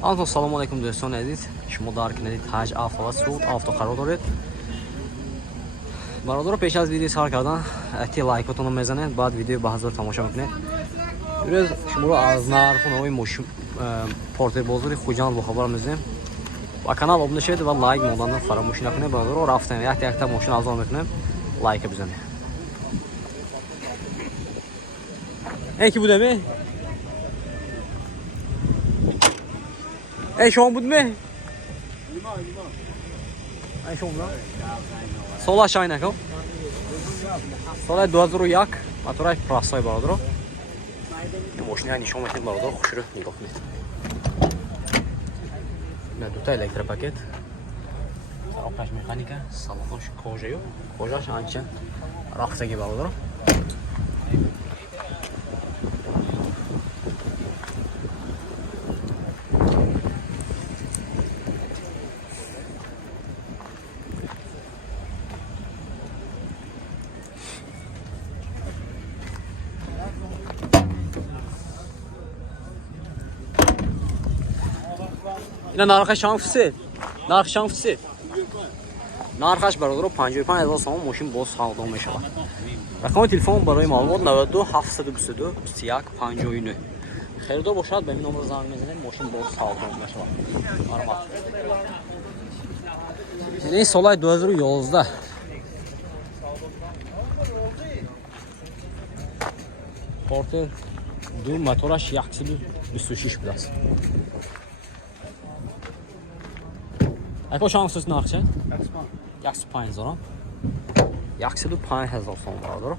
салому алейкум дӯстони азиз, шумо дар канали Таҷ Авто ва Суд авто қарор доред. бародаро, пеш аз видео сар кардан ти лайкотонро мезанед, баъд видео ба ҳазор тамошо мекунед. имрӯз шуморо аз нархонаҳои мошин портебозори Хуҷанд бохабар мезанем. ба канал обуна шавед ва лайк моданро фаромӯш накунед. бародаро, рафтем якта мошин арзон мекунем, лайка бизанед. ки будем شما بود می؟ شما سال شای نکو سال 2001 موتور پراسای برادر ماشین های نشون میدیم برادر خوش رو نگاه کنید. نه دوتا الکتریک پاکت آپاش مکانیکا سالانش کجاش آنچه رفتگی برادر اینا نرخش شانفسی نرخش برادر 55000 سوم ماشین باز سودا میشه. رقم تلفن برای معلومات 92 722 31 59 خریدار باشد به این نمره زنگ میزنید ماشین باز سودا میشه. یعنی سال 2011 پورتر دو موتورش 126 بود است. اگه شانسش نخشه 15000 15000 سوم برادر.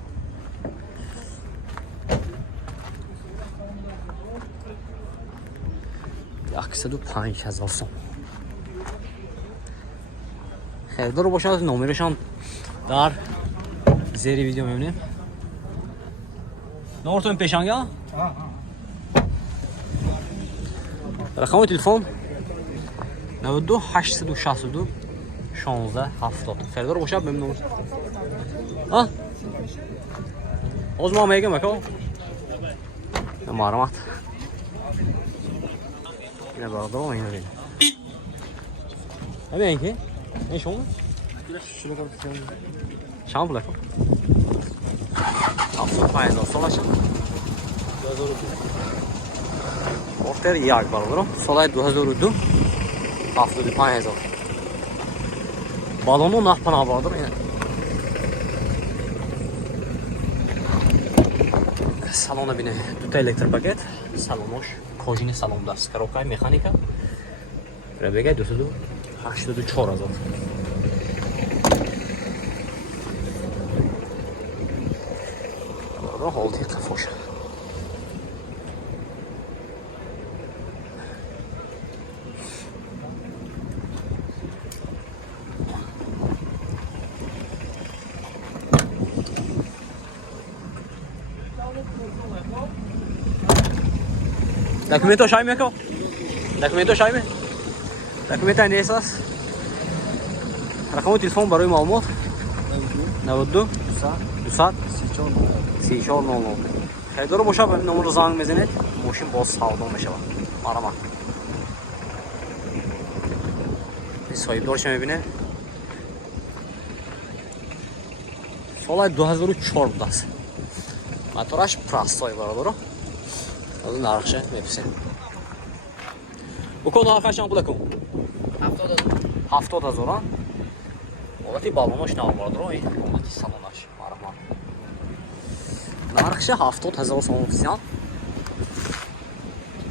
یکصد و 5000 سوم خریدار باشد نمرشان در زیر ویدیو میبینیم. نمرتون پیشانگه رقم تلفن 92 862 16 70 خریدار باشد بهم نمر از ما میگم که معلومات اینه برادر اینو ببین همین که این شما شام بله کن 75000 سالش 2002 پورتر یک برادر سال 2002 75000 بالونو نخپنا برادر اینه салона бине дута электропакет салонош кожини салон даст коробкаи механика пробега 284000 ҳолти қафош دکومنتو شای میکو دکومنت این اساس رقم تلفن برای معلومات 92 200 3400 خریدار باشه به نمره زنگ میزنید ماشین باز سودا میشه. آراما این صاحبدارش میبینه سال 2004 بود است. موتورش پراستای برادر از اون نرخشه میپسه بکن نرخشان بوده کن 70000 حالتی بالوناش نام برادر این حالتی سالوناش نرخشه 70000 سوم официал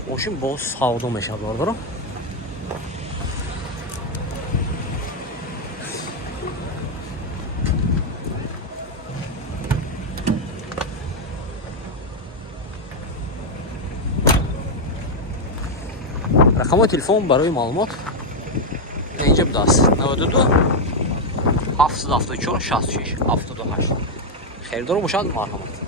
ماشین باز سودا میشه برادر. رقم تلفن برای معلومات اینجا بود است 92 774 66 78 خریدار باشد معلومات.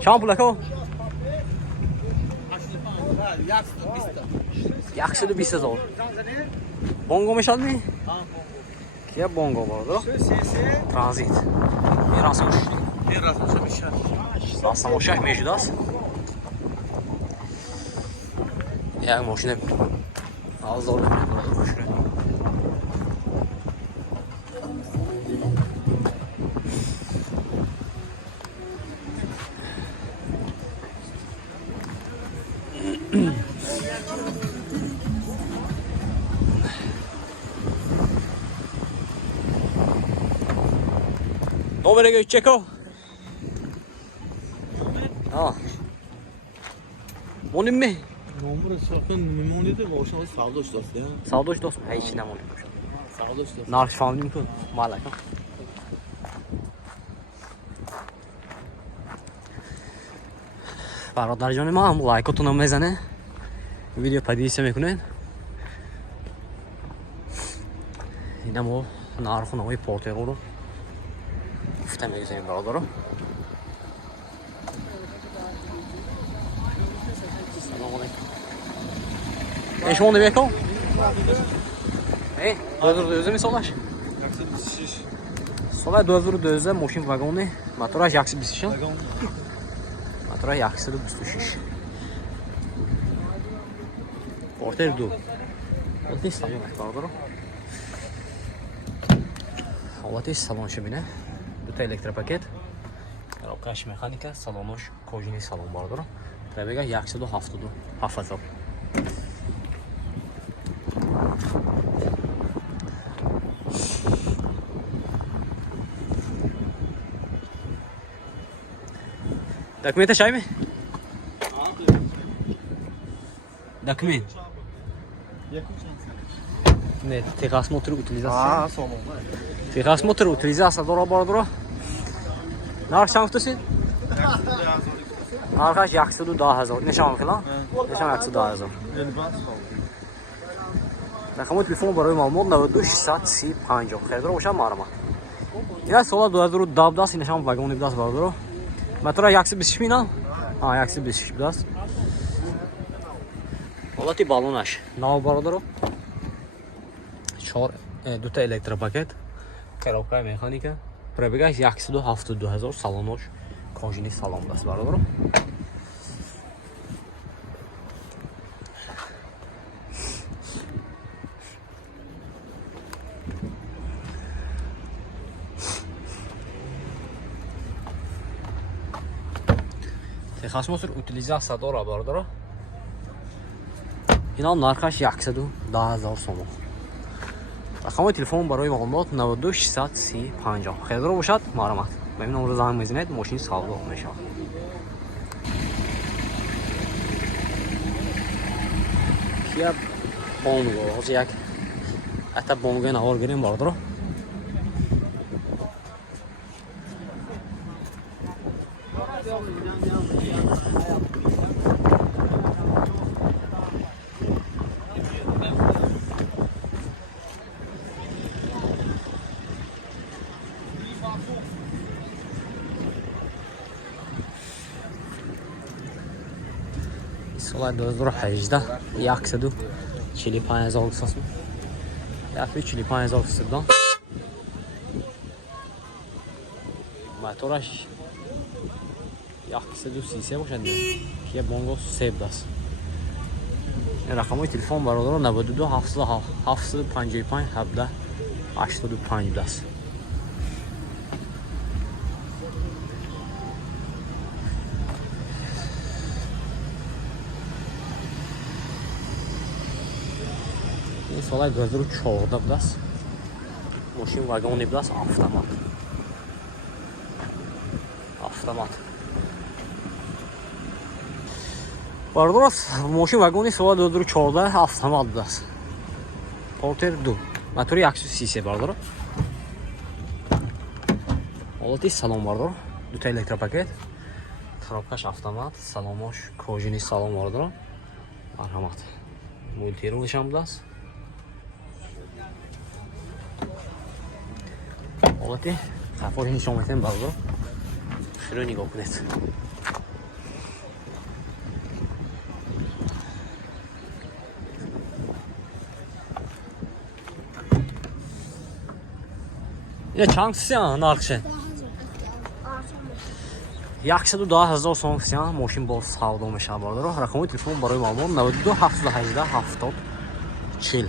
چند پول کو 120,000 بانگو میشد می Kia Bongo bordir. Transit. Rasam mevjud است. یک ماشین آزاد می‌کنه. Dobre čeko. Ha. Molim mi? Nomor sakın memnuniyeti boşuna savdoş dost ya. Savdoş dost. Hiç nemalim. Savdoş dost. Narx fahmidیم که مالکم برادر جان ما هم لایکاتون هم میزنه ویدیو پدیسه میکنه اینم ما نرخ نوعی پورترو رو گفته میگذاریم برادر رو سلام علیکم شما نمیکن؟ دوزور می سالش؟ سال 2012 ماشین واگونه موتورش 126 موتورش 126 پورتر دو حالتی سالون برادر حالتی سالونش ببینه دو تا الکتروپاکت رابطه‌اش مکانیکا سالونش کوژینی سالون برادر پربیگ 177,000 Документы шайми? Документ. Нет, техосмотр утилизация. Техосмотр утилизация дора бардро. Нарх чанд гуфтасид? Нархаш 110,000. Нишон мекунам? Нишон 110,000. Рақамои телефон барои маълумот 92 630 50. Хайрдро бошад маълумот. Ина соли 2017 нишон вагони будааст бардро. Мотора 126 мина? 126 будааст. ҳолати балонаш нав бародаро. 2 та электропакет. Коробка механика. Пробегаш 172,000 салонош кожини салон будааст бародаро. Техосмотр утилизация дора бародаро. Ина нархаш 110,000 сом. рақамои телефон барои маълумот 92 630 50. Хайрдро бошад маълумот. ба ин номер занг мезанед мошини савдо мешавад. Kia Bongo. ҳозир як ата Bongo навор гирем бародаро. Solar 2018 145,000 qisasmi? 145,000 qisasdan. Motorash 133 бошад. Kia Bongo 3 будааст. рақамои телефон бародаро 92 755 17 85 будааст. Solar 2014 budaaст. Мошин вагони будааст автомат. Автомат. Бародаро мошин вагони соли 2014 автомат будааст. Портер 2. Мотори 133 бародаро. ҳолати салон бародаро. 2 та электропакет. Коробкаш автомат, саломош кожини салон бародаро. Марҳамат. Мультирулшам будааст. ҳолати қафои нишон метем бародаро. широ нигоҳ кунед. یه چند سیان نارکشه یکصد و 10,000 سوم سیان ماشین باز سودا میشه باردار. رقم تلفن برای معلومات 92 718 70 40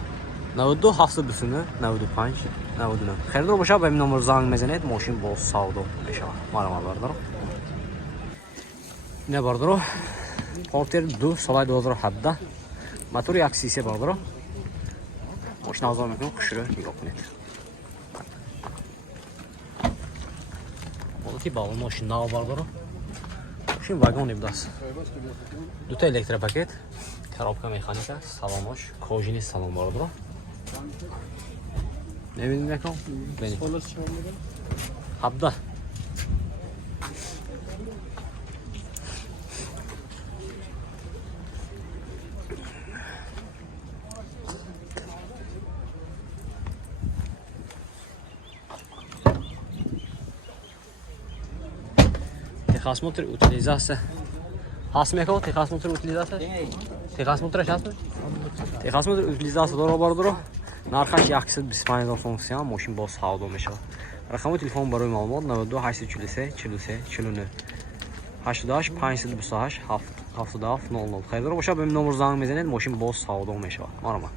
92 729 95 99. خریدار باشه به این نمره زنگ میزنید ماشین باز سودا میشه معلومات باردار. نه باردار پورتر 2 سال 2017 موتور 133 باردار. ماشین آزاد میکنم خوشره نگاه کنید. Ki bağlı maşın nav var. Şimdi vagon ibdas. Duta elektropaket, коробка mexanika, salonboş, kojini salon var bro. Ne bileyim ne kal? Benim. Habda. Техосмотр, утилизация. Хасмеков, техосмотр, утилизация. Техосмотр шастır. Техосмотр, утилизация дора бардро. Нархаш 125,000 сом сиам машин боз савдо мешава. Рақами телефон барои маълумот 92 843 43 49 88 528 77 00. Хайдор боша ба ин номер занг мезанед машин боз савдо мешава. Марама.